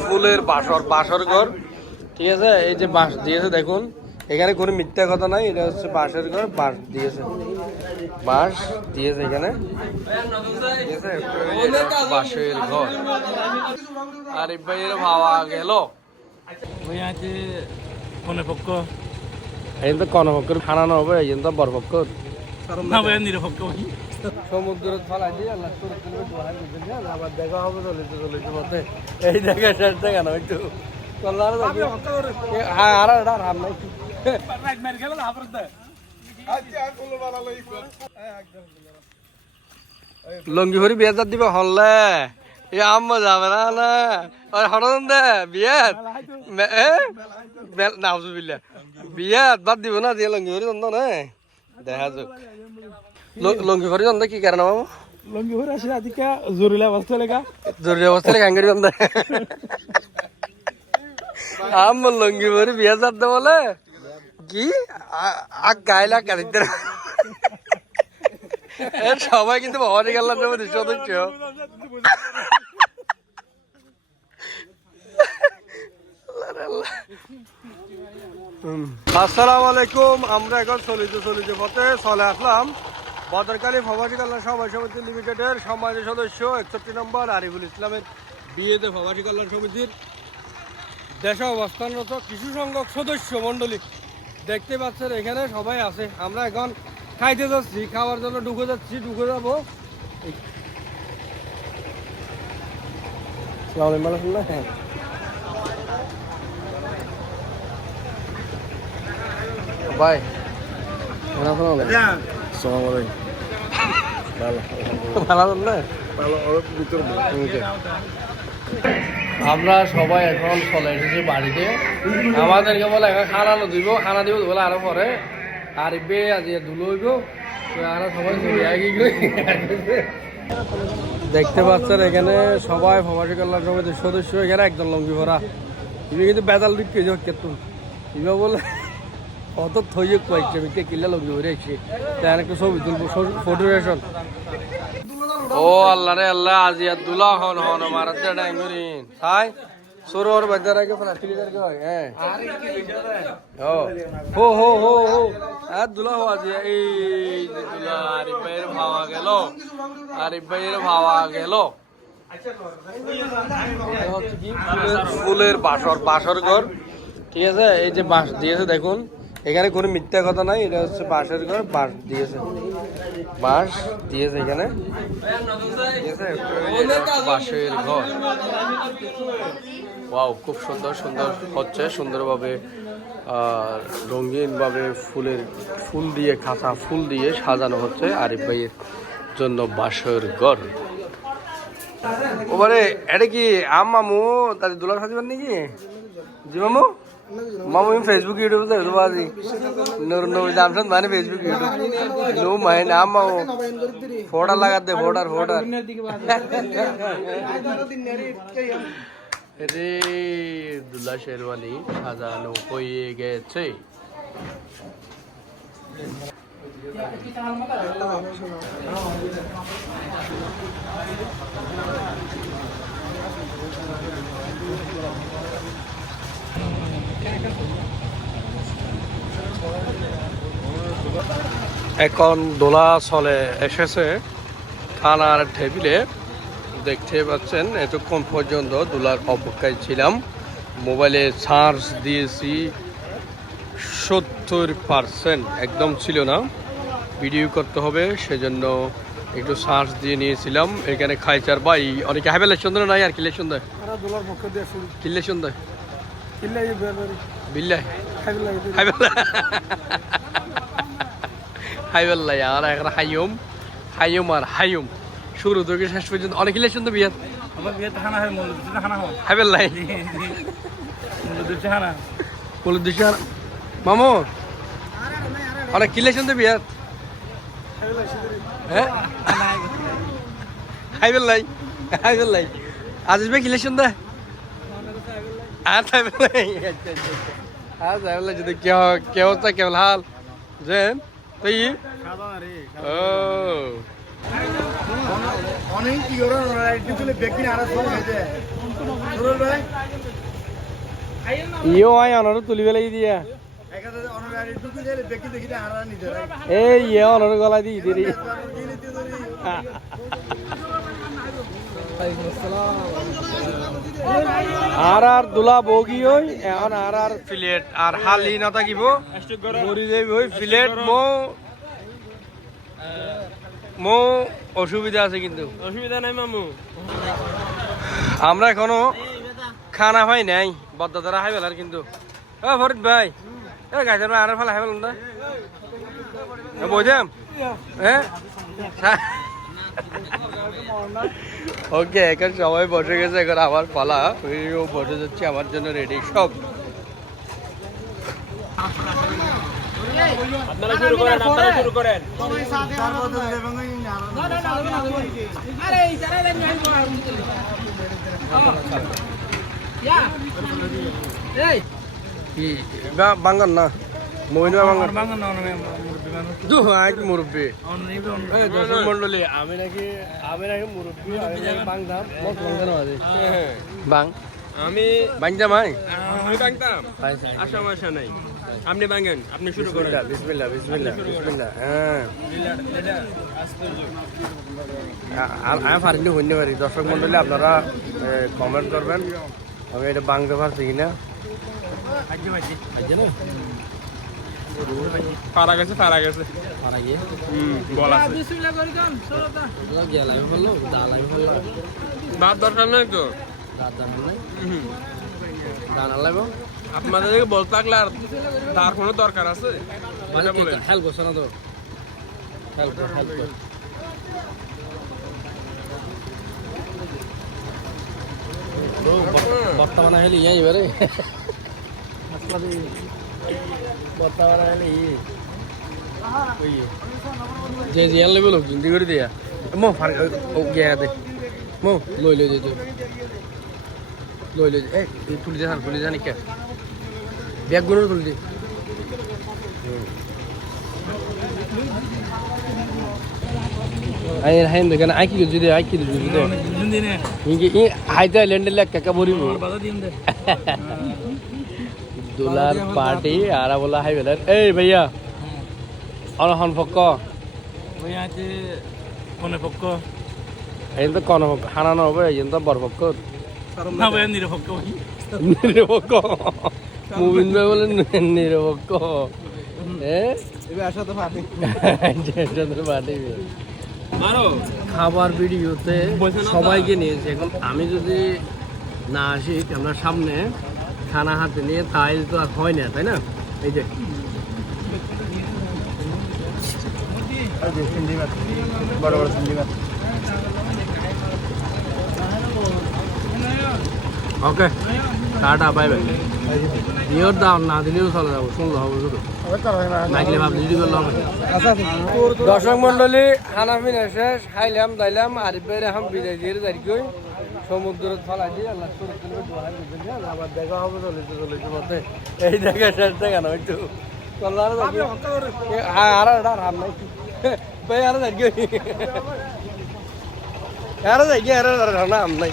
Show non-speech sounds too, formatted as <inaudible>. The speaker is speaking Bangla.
ফুলের বাসর বাসর ঘর। ঠিক আছে? এই যে বাঁশ দিয়েছে দেখুন। এখানে কোনো মিথ্যা কথা নাই এটা হচ্ছে বাঁশের ঘর বাঁশ দিয়েছে। বাঁশ দিয়েছে এখানে। বাঁশের ঘর। আর ভাইয়ের ভাবা গেল। ভাই আছে কোনে এই তো কনপক্ষের খানানো হবে এই তো বরপক্ষ। নিরপেক্ষ। সমুদ্রের ফলাই দিয়ে আল্লাহ সুরত করে দোয়া দিতে আবার দেখা হবে চলেছে চলেছে পথে। এই দেখা শেষ দেখা না একটু হ্যাঁ আর আর হাম নাই। লঙ্গি ভরি বিয়ে যাত দিবা হলে এ আম যাবে না না। আর দে বিয়াত বিয়াত বাদ দিব না দিয়ে লঙ্গি ভরি দন্দ না। দেখা যাক। লঙ্গি ভরি কাঙ্গারি দন্দ আম লঙ্গি ভরি বিয়ে যাত বলে? কি? কারিতে এ সবাই কিন্তু ভবানী গেলার মধ্যে সদস্য আসসালামু আলাইকুম আমরা এখন চলিতে চলিতে পথে চলে আসলাম। বদরকালী প্রবাসী কল্যাণ সমাজ সমিতি লিমিটেডের সমাজের সদস্য একষট্টি নম্বর আরিফুল ইসলামের বিয়েতে প্রবাসী কল্যাণ সমিতির দেশে অবস্থানরত কিছু সংখ্যক সদস্য মণ্ডলী দেখতে পাচ্ছেন এখানে সবাই আছে। আমরা এখন খাইতে যাচ্ছি খাওয়ার জন্য ঢুকে যাচ্ছি ঢুকে যাব। হ্যাঁ। ভাই কেমন আসসালামু আলাইকুম। ভালো. আমরা সবাই এখন চলে এসেছি বাড়িতে। আমাদেরকে বলে এখন খানা দিব খানা দিব বলে আরও পরে। আর বে আজ ধুলো হইব তো আমরা সবাই চলে আগে দেখতে পাচ্ছেন এখানে সবাই প্রবাসী কল্যাণ সমিতির সদস্য এখানে একজন লঙ্গি ভরা। তুমি কিন্তু বেতাল দিক কেজি হচ্ছে তুমি বলে অত থইয়ে কয়েকছে মিকে কিল্লা লঙ্গি ভরে এসে তাই একটা ছবি তুলবো ফটো সেশন ও আল্লাহ রে আল্লাহ, আজি দুলা হন হন, আমার হাতে ডাঙ্গুরিন সাই সুরর বাজার আগে ফলা ক্লিয়ার কে হয়? হো হো হো হো। দুলা হো, আজি, এই দুলা ভাওয়া গেল। আরিফ ভাওয়া গেল। কি ফুলের বাসর বাসর ঘর। ঠিক আছে? এই যে বাঁশ দিয়েছে, দেখুন। এখানে কোনো মিথ্যা কথা নাই, এটা হচ্ছে বাঁশের ঘর, বাঁশ দিয়েছে। বাঁশ দিয়েছে এখানে। বাঁশের ঘর। ওয়াও, খুব সুন্দর সুন্দর হচ্ছে, সুন্দরভাবে রঙিনভাবে ফুলের ফুল দিয়ে, খাঁচা ফুল দিয়ে সাজানো হচ্ছে আরিফ ভাইয়ের জন্য বাঁশের ঘর। ওবারে এটা কি আম মামু? তাদের দুলার সাজিবেন নাকি? জি মামু? মামু আমি ফেসবুক ইউটিউব তো দেবো আজি নূর নবী জামশন মানে ফেসবুক ইউটিউব নো মাইন আম মামু ফোটা লাগাত দে ফোটার ফোটার রে দুলা শেরওয়ানি সাজানো হয়ে গেছে এখন দোলা চলে এসেছে খানার টেবিলে। দেখতে পাচ্ছেন এতক্ষণ পর্যন্ত দোলার অপেক্ষায় ছিলাম। মোবাইলে চার্জ দিয়েছি সত্তর পার্সেন্ট একদম ছিল না। ভিডিও করতে হবে সেজন্য একটু চার্জ দিয়ে নিয়েছিলাম। এখানে খাইচার বাই অনেকে হাইবেলের সুন্দর নাই আর কিলে সুন্দর দোলার পক্ষ দিয়ে? হাইবেল্লাই আর এখন হাইম হাইম আর হাইম শুরু থেকে শেষ পর্যন্ত অনেক বিয়ার হাইবেল্লাই দিছি আর মামু অনেক কিলে সুন্দর বিয়ার হ্যাঁ হাইবেল্লাই হাইবেল্লাই আজিজ ভাই কিলে সুন্দর আজ হাইবেল্লাই যদি কে কে অবস্থা কেবল হাল জেন তুই? ও। অনেক বেকিন আর সব হয়েছে। ইও আয় অনার তুলি বেলাই দিয়া। এই ইয়ে অনার গলা দি দিদি <laughs> আর আর দুলা বগি ওই এখন আর আর প্লেট আর হালি না থাকিব। মরি যাবি ওই প্লেট মো মো অসুবিধা আছে কিন্তু। অসুবিধা নাই মামু। আমরা এখনও খানা পাই নাই বদ্ধ দ্বারা হাই বেলার কিন্তু। ও ফরিদ ভাই এ গাছের আর ফেলা হাই বেলাম না বুঝলাম হ্যাঁ? ওকে এখন সবাই বসে গেছে এখন আমার পালা। ও বসে যাচ্ছে আমার জন্য রেডি সব। আপনারা শুরু করেন আপনারা শুরু করেন। বা- বাঙ্গন না। মহিন বাঙ্গন। বাংলা না। দু মুরব্বী। মন্ডলী আমি নাকি আমি নাকি মুরব্বী বাংদাম আছে। বাং? আমি আই আমি বাংতাম আশা মাসা নাই। আপনি বাঙ্গেন আপনি শুরু করেন। বিসমিল্লাহ বিসমিল্লাহ বিসমিল্লাহ হ্যাঁ। আমি পারিনি হইতে পারি। দর্শক মন্ডলী আপনারা কমেন্ট করবেন। আমি এটা বাংলা পারছি কিনা পারা গেছে পারা গেছে। হুম বল আছে। ভাত দরকার নাই তো? হুম। আপনাদের দিকে বলতে থাকলে আর তার কোনো দরকার আছে? এটা বলেন। হেল্প করছে না তো? হেল্প হেল্প বর্তমানে হলে ইয়ে এবারে যে জিয়ান লেবে লোক জিন্দি করে দিয়া। মো দে। মো লই লই যে লই। লই এ তুলি যা তুলি যা নিকা ব্যাগগুলো তুলি দে। আই হাইন দেখেন আই কি যদি আই কি যদি দে। ইঙ্গে ই হাইতে লেন্ডে লাগ কাকা বরিব বাজার দিন দে। <laughs> দুলার পার্টি আর বলা হাই বেলার এই ভাইয়া অনহন ফক্ক। ওই আছে কোনে পক্ষ এই তো কন হানানো হবে এই তো বর ফক্ক। না ভাই। নিরপক্ষ ওই নিরপক্ক মুবিন ভাই বলেন নিরপক্ষ খাবার ভিডিওতে সবাইকে নিয়েছে এখন আমি যদি না আসি আপনার সামনে খানা হাতে নিয়ে তাইলে তো আর হয় না তাই না? এই যে। বড় বড় ওকে টাটা বাই বাই ইয়োর দাও না দিলেও চলে যাব শুনলে হবে শুধু। মাইকেলে ভাবলি যদি করলে হবে দর্শক মন্ডলী হানাফিন শেষ খাইলাম দাইলাম আরিফ ভাইয়ের এখন বিদায় দিয়ে যাই গই সমুদ্রের ফলা দিয়ে আল্লাহ সুরত হ্যাঁ? আবার দেখা হবে চলেছে চলেছে পথে এই দেখা শেষ দেখা না একটু আর আর আর নাই ভাই আর যাই আর যাই আর আম নাই